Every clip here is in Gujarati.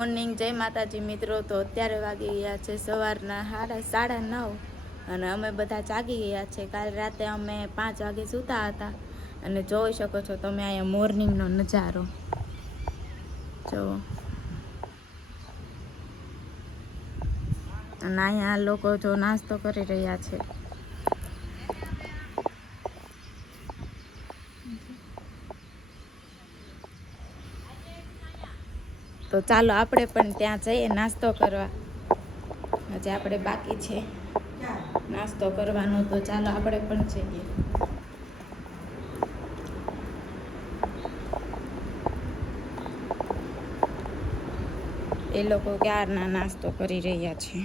મોર્નિંગ જય માતાજી મિત્રો. તો અત્યારે વાગી ગયા છે સવારના 9:30 અને અમે બધા જાગી ગયા છે. કાલ રાતે અમે 5 વાગે સૂતા હતા અને જોઈ શકો છો તમે અહીંયા મોર્નિંગનો નજારો જુઓ. અને અહીંયા લોકો જો નાસ્તો કરી રહ્યા છે. તો ચાલો આપણે પણ ત્યાં જઈએ નાસ્તો કરવા. હજી આપણે બાકી છે નાસ્તો કરવાનો, તો ચાલો આપણે પણ જઈએ. એ લોકો ક્યારના નાસ્તો કરી રહ્યા છે.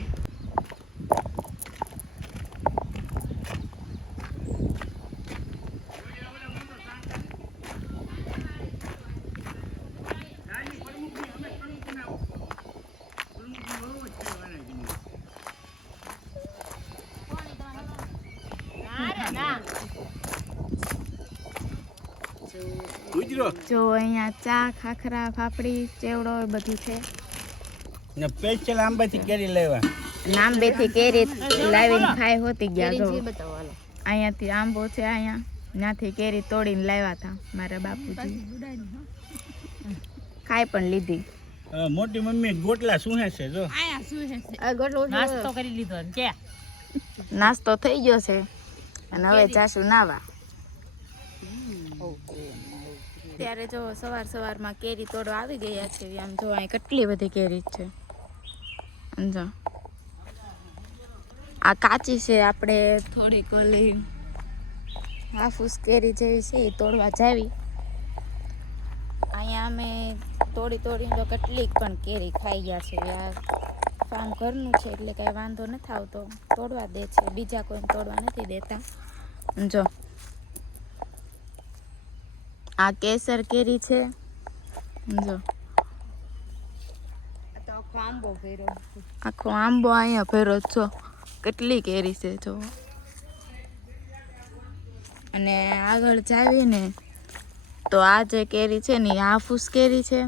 જો અહીંયા ચા, ખાખરા, ફાફડી, ચેવડો બધું છે. ને સ્પેશિયલ આંબાથી કેરી લેવા, આંબેથી કેરી લાવીને ખાઈ હોતી ગયા. જો અહીંયાથી આંબો છે, અહીંયા ત્યાંથી કેરી તોડીને લાવ્યા હતા મારા બાપુજી. ખાઈ પણ લીધી. મોટી મમ્મી ગોટલા સુહે છે. જો નાસ્તો કરી લીધો કે નાસ્તો થઈ ગયો છે અને હવે જાશું નાવા. ત્યારે જો સવારમાં કેરી તોડવા આવી ગયા છે. આમ જો અહીં કેટલી બધી કેરી છે. જો આ કાચી છે, આપણે થોડીક ઓલી હાફૂસ કેરી જેવી છે એ તોડવા જાવી. અહીંયા અમે તોડીને તો કેટલીક પણ કેરી ખાઈ ગયા છે. આ ફાર્મ ઘરનું છે એટલે કાંઈ વાંધો નથી આવતો, તોડવા દે છે, બીજા કોઈને તોડવા નથી દેતા. જો આ કેસર કેરી છે. જો આખો આંબો અહીંયા ભેરો છો, કેટલી કેરી છે જો. અને આગળ જાવીને તો આ જે કેરી છે ને આ હાફૂસ કેરી છે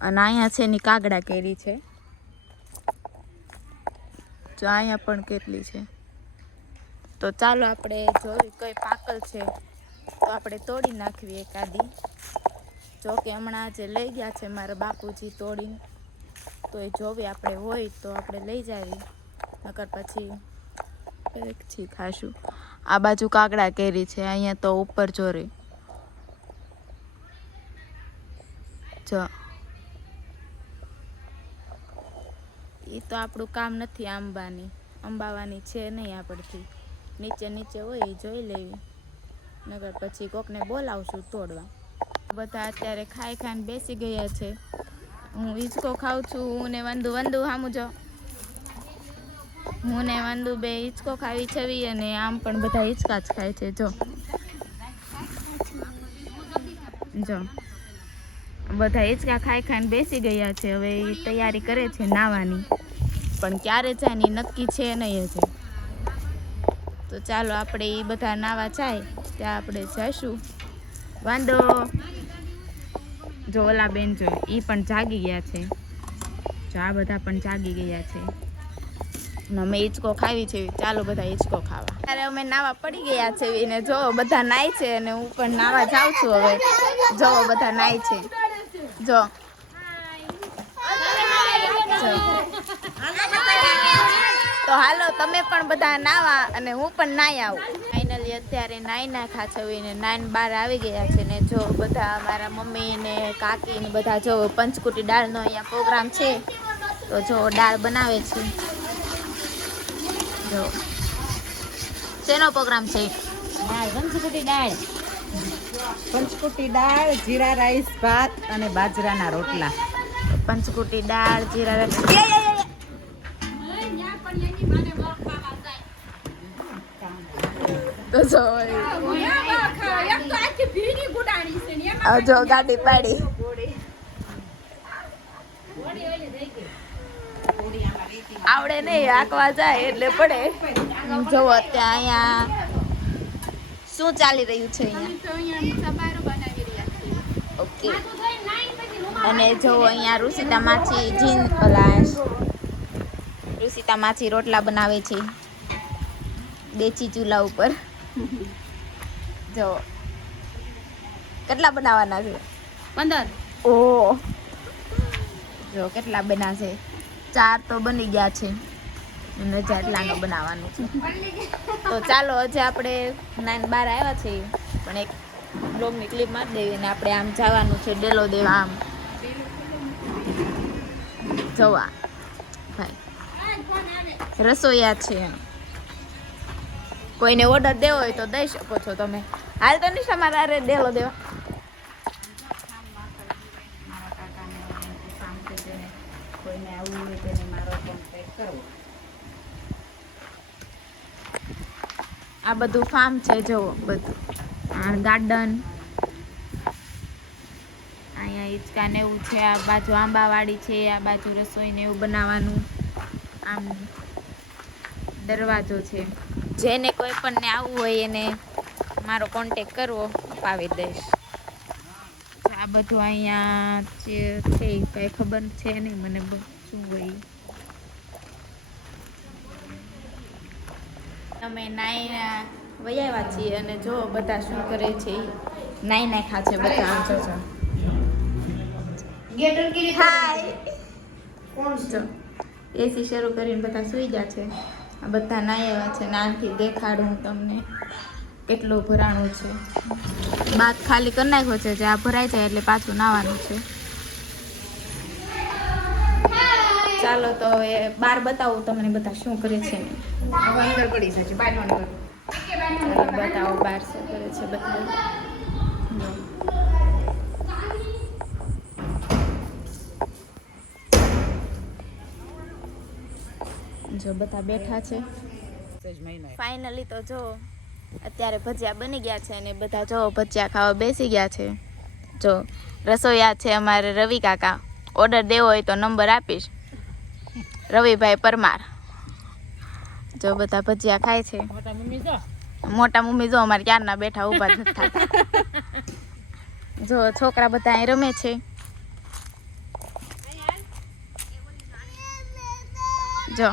અને અહીંયા છે ને કાગડા કેરી છે. જો અહીંયા પણ કેટલી છે. તો ચાલો આપણે જોઈ કઈ પાકલ છે તો આપણે તોડી નાખવી એકાદી. જો કે હમણાં જે લઈ ગયા છે મારા બાપુજી તોડીને, તો એ જોવી આપણે હોય તો આપણે લઈ જાવી, નકર પછી ખાશું. આ બાજુ કાગડા કેરી છે, અહીંયા તો ઉપર જોરે. જો એ તો આપણું કામ નથી અંબાવાની છે નહીં આપણથી. નીચે હોય એ જોઈ લેવી, નગર પછી કોકને બોલાવશું તોડવા. બધા અત્યારે ખાઈને બેસી ગયા છે. હું હિંચકો ખાઉં છું. હું ને વંદુ સામું જો, હું ને વંદુ બે હિંચકો ખાવી છવી અને આમ પણ બધા હિંચકા જ ખાય છે. જો બધા હિંચકા ખાઈને બેસી ગયા છે. હવે એ તૈયારી કરે છે નાવાની, પણ ક્યારે જાય ને નક્કી છે નહીં હજી. તો ચાલો આપણે એ બધા નાવા જાય ત્યાં આપણે જઈશું. વાંધો જો ઓલા બેન જો એ પણ જાગી ગયા છે. જો આ બધા પણ જાગી ગયા છે. અમે હિંચકો ખાવી છે. ચાલો બધા હિંચકો ખાવા. ત્યારે અમે નાવા પડી ગયા છે ને જો બધા નાય છે અને હું પણ નાવા જાઉં છું. હવે જો બધા નાય છે. જો તો હાલો તમે પણ બધા નાવા અને હું પણ નાઈ આવું. ફાઇનલી અત્યારે નાઈ નાખા છવીને 9:12 આવી ગયા છે ને જો બધા મારા મમ્મી ને કાકી ને બધા જો પંચકુટી દાળનો અહીંયા પ્રોગ્રામ છે. તો જો દાળ બનાવે છે. જો શેનો પ્રોગ્રામ છે? પંચકુટી દાળ, જીરા રાઈસ, ભાત અને બાજરાના રોટલા. પંચકુટી દાળ, જીરા રાઈસ. જો ગાડી પાડી આવડે નહીં, આંકવા જાય એટલે પડે. જોવો અત્યારે અહીંયા શું ચાલી રહ્યું છે? અહીંયા ઓકે અને જો અહીંયા રુષિતા માછી રુષિતા માછી રોટલા બનાવે છે દેશી ચૂલા ઉપર. જો કેટલા બનાવવાના છે? 15. ઓહ, જો કેટલા બનાશે? 4 તો બની ગયા છે અને જેટલાનો બનાવવાનું છે. તો ચાલો હજી આપણે 9-12 આવ્યા છીએ, પણ એક બ્લોગની ક્લિપ મારી દેવી અને આપણે આમ જવાનું છે ડેલો દેવા. આમ જવા ભાઈ રસોઈયા છે, કોઈને ઓર્ડર દેવો હોય તો દઈ શકો છો તમે. હાલ તો નહીં તમારા અરે ડેલો દેવા. કોઈને આવવું હોય તેને મારો કોન્ટેક્ટ કરવો. આ બધું ફાર્મ છે, જુઓ બધું. આ ગાર્ડન, અહીંયા હિંચકા ને એવું છે, આ બાજુ આંબાવાડી છે, આ બાજુ રસોઈ ને એવું બનાવવાનું. આમ દરવાજો છે. જેને કોઈ પણ ને આવવું હોય એને મારો કોન્ટેક કરવો, અપાવી દઈશ. આ બધું અહીંયા જે છે એ કઈ ખબર છે નહીં મને શું હોય. અમે નાઈ વયાવ્યા છીએ અને જો બધા શું કરે છે. નાઈ નાખા છે બધા. આમ જોજો. હાય. જો એસી શરૂ કરીને બધા સુઈ ગયા છે. આ બધા નાઈ આવ્યા છે. નાનથી દેખાડું હું તમને કેટલું ભરાણું છે. બાદ ખાલી કરી નાખ્યો છે, જે આ ભરાઈ જાય એટલે પાછું નાવાનું છે. ચાલો તો હવે બહાર બતાવું તમને બધા શું કરે છે. અંદર પડી જશે, બહાર નો નીકળો. બતાવો બહાર શું કરે છે બધા. જો બધા બેઠા છે. ફાઇનલી તો જો અત્યારે ભજીયા બની ગયા છે અને બધા જો ભજીયા ખાવા બેસી ગયા છે. જો રસોઈયા છે અમારે રવિ કાકા. ઓર્ડર દેવો હોય તો નંબર આપીશ. રવિભાઈ પરમાર. જો બધા ભજીયા ખાય છે. મોટા મમ્મી જો અમારે ક્યારના બેઠા ઊભા નથી થતા. જો છોકરા બધા અહીં રમે છે. જો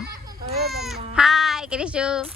હાય કરીશું.